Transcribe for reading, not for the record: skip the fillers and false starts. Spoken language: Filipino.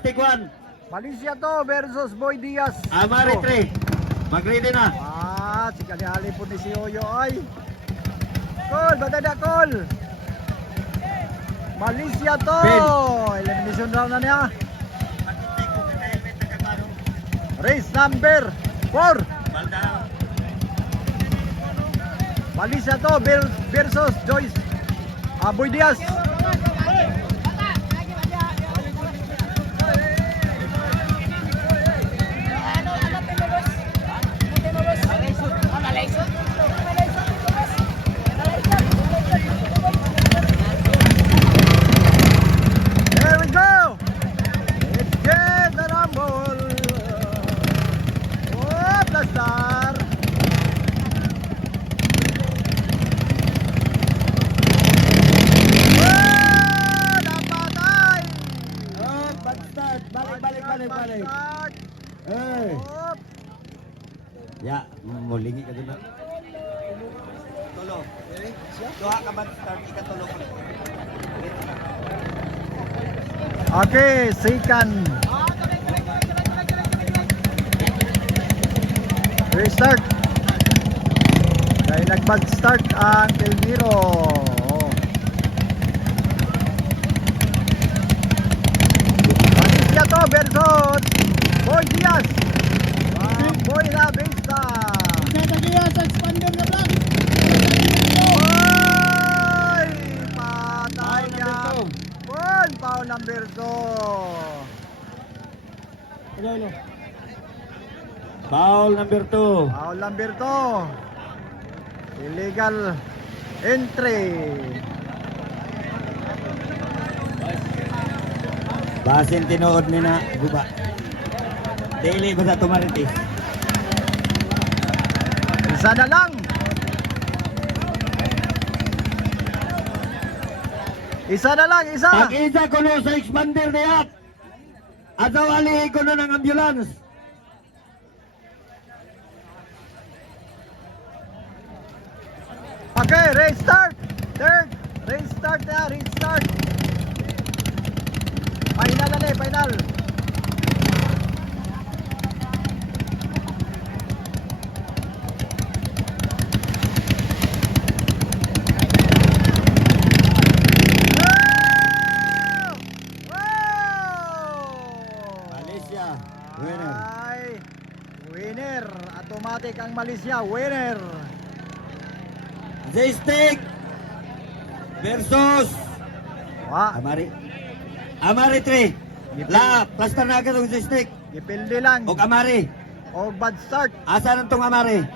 Joystick 1. Malaysia to versus Boy Diaz. Amari 3. Mag-ready na. Si kanyali po ni si Oyo ay. Call, badada call. Malaysia to. Elimination round na niya. Race number 4. Malaysia to versus Joyce Boy Diaz. There we go. Let's get the rumble. Oh, Plastar. Balik. Eh. Ya, mulingi ka dun na. Tulo. Duha ka ba start ikatulo ko. Okay, second. Restart. Dahil nag-bad start ang Elmiro. Malaysia to versus Boy Diaz. Boy La Vista. Boy! Patay niya. Foul number 2. Foul number 2. Foul number 2. Illegal entry. Basin tinuod ni na guba. Daily ba sa tumaritis? Isa na lang. Isa na lang, isa. Pag-isa ko no sa expander niyat. At awali ko no ng ambulance. Okay, restart. Third. Restart na, restart. Final na eh, final. Malaysia, winner. Ay, winner. Automatic ang Malaysia, winner. Joystick versus Amari 3. La, plaster na agad ang joystick. Gipildi lang. O Amari. O bad start. Asa nang tong Amari?